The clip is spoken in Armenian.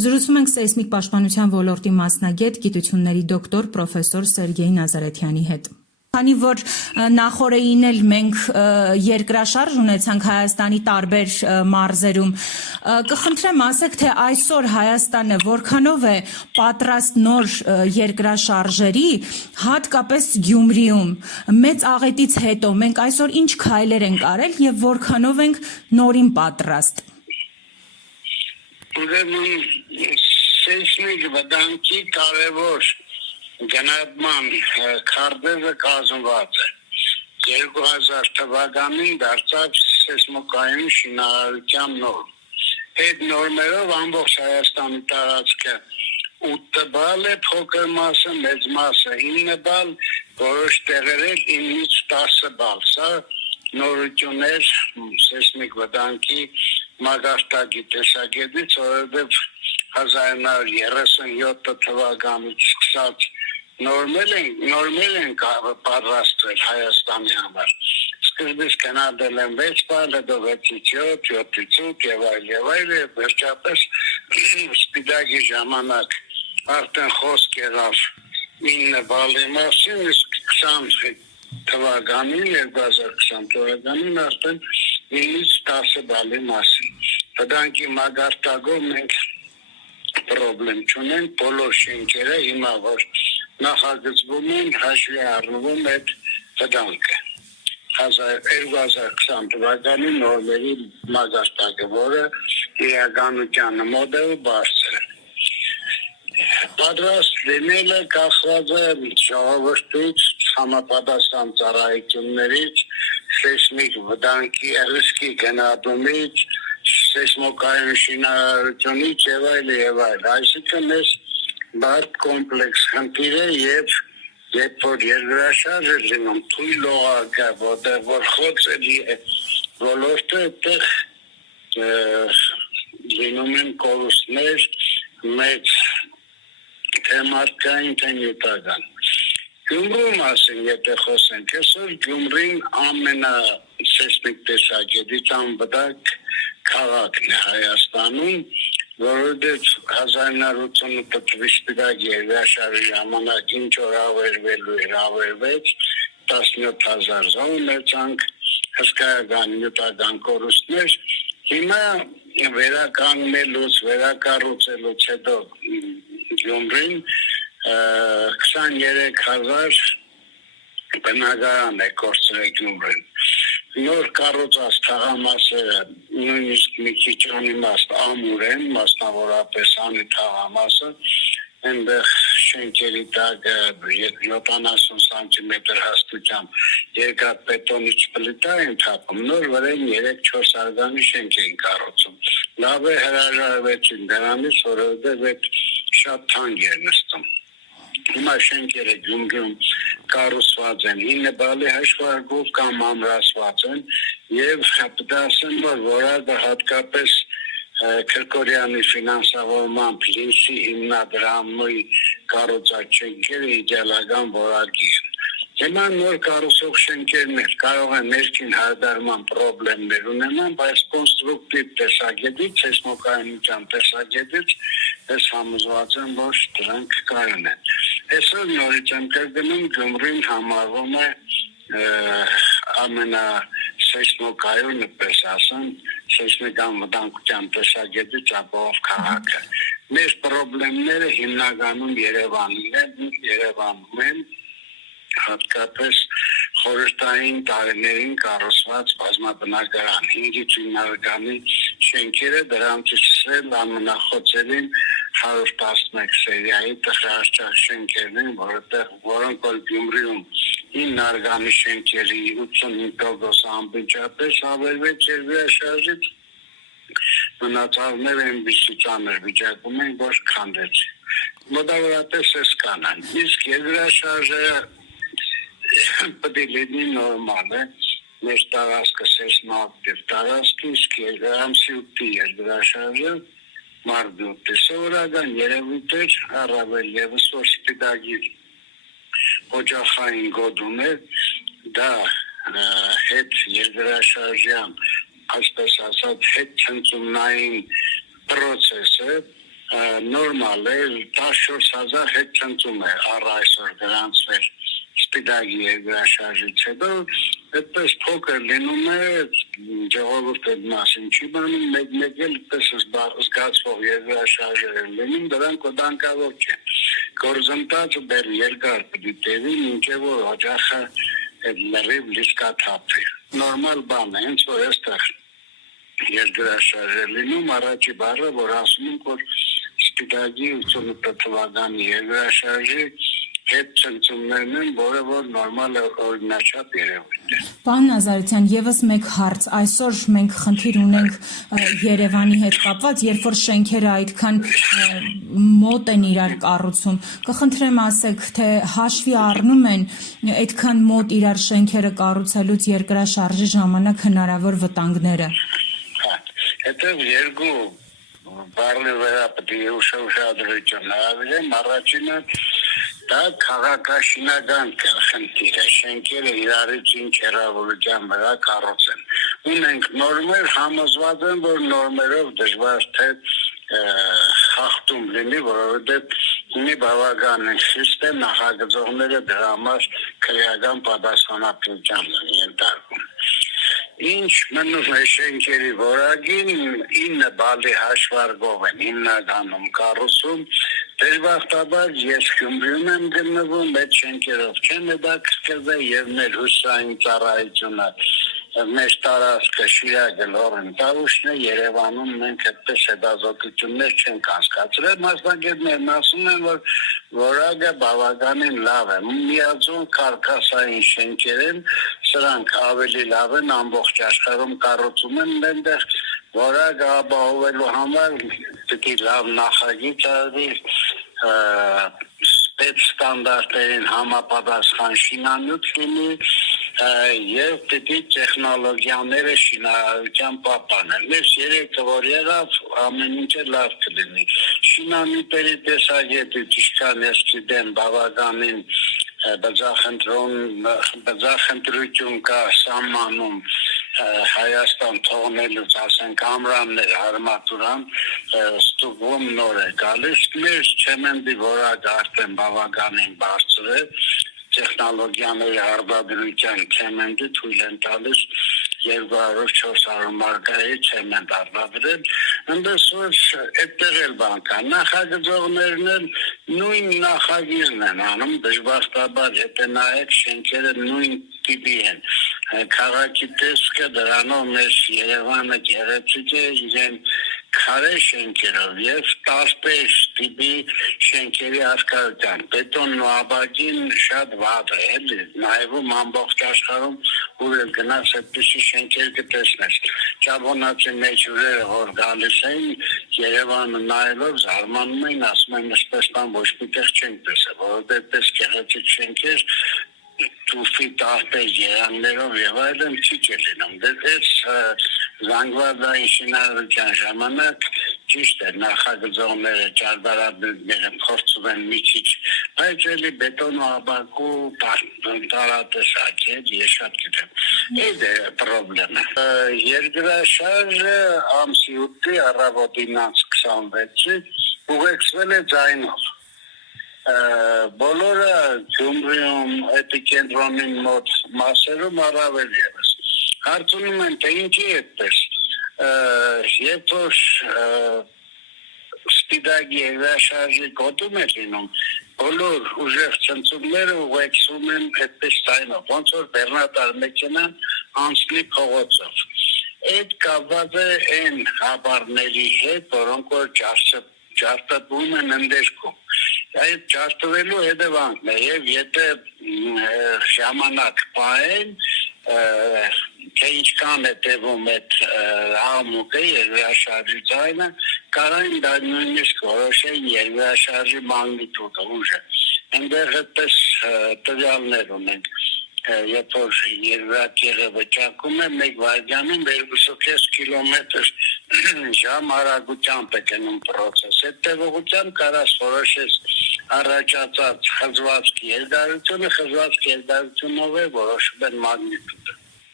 Զրուցում ենք սեյսմիկ պաշտպանության ոլորտի մասնագետ, գիտությունների դոկտոր պրոֆեսոր Սերգեյ Նազարեթյանի հետ։ Քանի որ նախորդին էլ մենք երկրաշարժ ունեցանք Հայաստանի տարբեր մարզերում, կխնդրեմ ասեք, թե այսօր Հայաստանը որքանով է պատրաստ նոր երկրաշարժերի, հատկապես Գյումրիում, մեծ աղետից հետո մենք այսօր ինչ քայլեր ենք արել եւ որքանով ենք նորին պատրաստ։ Ուրեմն սեյսմիկ վտանգի կարևոր գնահատման քարտեզը կազմված է 2000 թվականին դարձավ սեյսմոկայուն շինարարության նորմ։ Այդ նորմերով ամբողջ Հայաստանի տարածքը 8 բալ է, փոքր մասը, մեծ մասը 9 բալ, որոշ տեղերել 9-ից 10 բալ։ Սա նորություններ սեյսմիկ վտանգի մագարտակի տեսակետից, որովհետև 1937 թվականից սկսած նորմեր են պատրաստվել Հայաստանի համար։ Սկզբից գնահատել են 6 բալ, հետո 6-ից 7, 7-ից 8 եւ այլ, եւ վերջապես Սպիտակի ժամանակ արդեն խոսք եղավ 9 բալի մասին, իսկ 20 թվականին, 2020 թվականին արդեն 9-ից 10 բալի մասին։ Վտանգի մագարտակով մենք պրոբլեմ չունենք, բոլոր շենքերը հիմա որ նախագծվում են, հաշվի առնվում այդ վտանգը։ 2020 թվականի նորմերի մագարտակը, որը իրականության մոդել բարձր է։ Պատրաստ լինելը կախված է ժողովրդից, համապատասխան ծառայություններից, սեյսմիկ վտանգի ռիսկի գնահատումից, սեյսմոկայուն շինարարությունից եւ այլ։ Այսինքն մեզ բարդ կոմպլեքս խնդիր է եւ երբ որ երկրաշարժ է լինում, թույլ օղակ է, որտեղ որ խոցելի է ոլորտը, այդտեղ լինում են կորուստներ մեծ թե մարդկային, թե նյութական։ Գյումրու մասին եթե խոսենք, այսօր Գյումրին ամենասեյսմիկ տեսակետից անվտանգ քաղաքն է Հայաստանում, որովհետև 1988 թվականի Սպիտակի երկրաշարժի ժամանակ ինչ որ ավերվելու էր, ավերվեց 17,000 զոհ ունեցանք, հսկայական նյութական կորուստներ։ Հիմա վերականգնելուց, վերակառուցելուց հետո Գյումրին 23,000 բնակարան է կորցրել Գյումրին։ Նոր կառուցած թաղամասերը նույնիսկ մի քիչ անիմաստ ամուր են, մասնավորապես անի թաղամասը, այնտեղ շենքերի տակը 70 սանտիմետր հաստությամբ երկաթբետոնից պլիտա են թափում, նոր վրան 3-4 արգանի շենք են կառուցում։ Լավ է հրաժարվեցին դրանից, որովհետև այդ շատ թանկ էր նստում։ Հիմա շենքերը Գյումրիում կառուցված են 9 բալի հաշվարկով կամ ամրացված են եւ պատասխան որ որակը հատկապես Քրկորյանի ֆինանսավորմամբ լինսի հիմնադրամի կառուցած շենքերը իդեալական որակի են։ Հիմա նոր կառուցող շենքերն կարող են ներքին հարդարման պրոբլեմներ ունենան, բայց կոնստրուկտիվ տեսակետից, սեյսմոկայունության տեսակետից ես համոզված եմ, որ դրանք կայուն են։ Այսօր նորից եմ կրկնում, Գյումրին համարվում է ամենասեյսմոկայուն, պես ասեմ, սեյսմիկական վտանգության տեսակետից ապահով քաղաքը։ Մեր պրոբլեմները հիմնականում Երևանում են, հատկապես խորհրդային տարիներին կառուցված բազմաբնակարան 5-ից 9 շենքերը, դրանցից ամենախոցելին 111 սերիայի տղրարչակ շենքերն են, որոնք որ Գյումրիում 9 արգանի շենքերի 85% անմիջապես ավերվեց երկրաշարժից, մնացածները այնպիսի ծանր վիճակում են, որ քանդեցին։ Մոտավորապես այս կանան։ Իսկ երկրաշարժը պետք է լինի նորմալ է, մեր տարածքը սեյսմոակտիվ տարածք, իսկ ամսի 8-ի երկրաշարժը մարտի 8-ի սովորական երևույթ էր, առավել ևս որ Սպիտակի օջախային գոտում է, դա հետ երկրաշարժյան, այսպես ասած, հետ ցնցումնային պրոցես է, նորմալ է 14,000 հետ ցնցում է առ այսօր գրանցվել սպիտակի երկրաշարժից հետո այդպես փոքր լինում է ժողովուրդը մասին չի բանում մեկ էլ պես զգացվող երկրաշարժեր են լինում դրանք օդանկավոր չեն գործընթացը դեռ երկար կդիտևի մինչև որ օջախը լրիվ լիցքաթափվի նորմալ բան է հենց որ այստեղ երկրաշարժեր լինում առաջի բառը որ ասում ենք որ սպիտակի 88 թվականի երկրաշարժի հետ ցնցումներն են, որը որ նորմալ օրինաչափ երևույթ է։ Պարոն Նազարեթյան, եւս մեկ հարց, այսօր մենք խնդիր ունենք Երևանի հետ կապված, երբ որ շենքերը այդքան մոտ են իրար կառուցում, կխնդրեմ ասեք, թե հաշվի առնում են այդքան մոտ իրար շենքերը կառուցելուց երկրաշարժի ժամանակ հնարավոր վտանգները։ Հետո երկու բառի վրա պետք է ուշադրություն հրավիրեմ, առաջինը դա քաղաքաշինական խնդիր է, շենքերը իրարից ինչ հեռավորության վրա կառուցեն։ Ունենք նորմեր, համոզված եմ, որ նորմերով դժվար թե խախտում լինի, որովհետև մի բավականին խիստ է նախագծողները դրա համար քրեական պատասխանատվության են ենթարկում։ Ինչ մնում է շենքերի որակին 9 բալի հաշվարկով են հիմնականում կառուցում դժբախտաբար ես Գյումրիում եմ գտնվում այդ շենքերով չեմ հետաքրքրվել եւ մեր հուսային ծառայությունը մեր տարածքը Շիրակը Լոռեն Տավուշն է Երևանում մենք այդպես հետազոտություններ չենք անցկացրել մասնագետներն ասում են որ որակը բավականին լավ է միաձուն կարկասային շենքեր են սրանք ավելի լավ են ամբողջ աշխարհում կառուցում են այնտեղ որակը ապահովելու համար պետք է լավ նախագիծ արվի ստանդարտերին համապատասխան շինանյութ լինի եւ պետք է տեխնոլոգիաները շինարարության պահպանել։ Մեր երեքը որ եղավ ամեն ինչը լավ կլինի։ Շինանյութերի տեսակետը ճիշտ ես գիտեմ բավականին բացախնդրություն կա սահմանում Հայաստան թողնելուց ասենք ամրաններ արմատուրան ստուգում նոր է գալիս մեր չեմենդի որակը արդեն բավականին բարձր է տեխնոլոգիաների արտադրության չեմենդը թույլ են տալիս 200-400 մարկայի չեմենտ արտադրել այնպես որ այդտեղ էլ բան կա նախագծողներն էլ նույն նախագիծն են անում դժբախտաբար եթե նայեք շենքերը նույն տիպի են քաղաքի տեսքը դրանով մեր Երևանը գեղեցիկ է իրեն քարե շենքերով եւ տարբեր տիպի շենքերի արկայությամբ բետոնն ու աբակին շատ վատ է էլի նայվում ամբողջ աշխարհում ուր էլ գնաց այդպիսի շենքեր կտեսնես ճապոնացի մեջուրերը որ գալիս են Երևանը նայելով զարմանում են ասում են այսպես բան ոչ մի տեղ չենք տեսել որովհետեւ այդպես գեղեցիկ շենքեր տուֆի տարբեր երաններով եւ այլն չի լինում դες զանգվածային շինարարության ժամանակ ճիշտ է նախագծողները ճարտարապետները փորձում են մի քիչ բայց էլի բետոն ու աբակու տարատեսակ է ես շատ գիտեմ այդ է խնդրեմը երկրաշարժը ամսի 8-ի առավոտին 26-ի ուղեկցվել է ձայնով բոլորը Գյումրիում էպիկենտրոնին մոտ մասերում առավել ևս հարցնում են թե ինչի է այդպես երբ որ սպիտակի երկրաշարժի գոտում է լինում բոլոր ուժեղ ցնցումները ուղեկցում են այդպես ձայնով ոնց որ բեռնատար մեքենան անցնի փողոցով այդ կապված է այն հաբարների հետ որոնք որ ջարդատվում են ընդերքում այդ ջարդվելու հետևանքն է եւ եթե ժամանակ պահեն թե ինչքան է տևում այդ համուկը երկրաշարժի ձայնը կարան դա նույնիսկ որոշեն երկրաշարժի մագնիտուդը ուժը այնտեղ այդպես տվյալներ ունենք երբ որ երկրակեղևը ճակում է մեկ վայրկյանում 2.5 կիլոմետր ժամ արագությամբ է գնում process այդ տևողությամբ կարաս որոշես առաջացած խզվածքի երկարությունը խզվածքի երկարությունով է որոշում են մագնիտուդը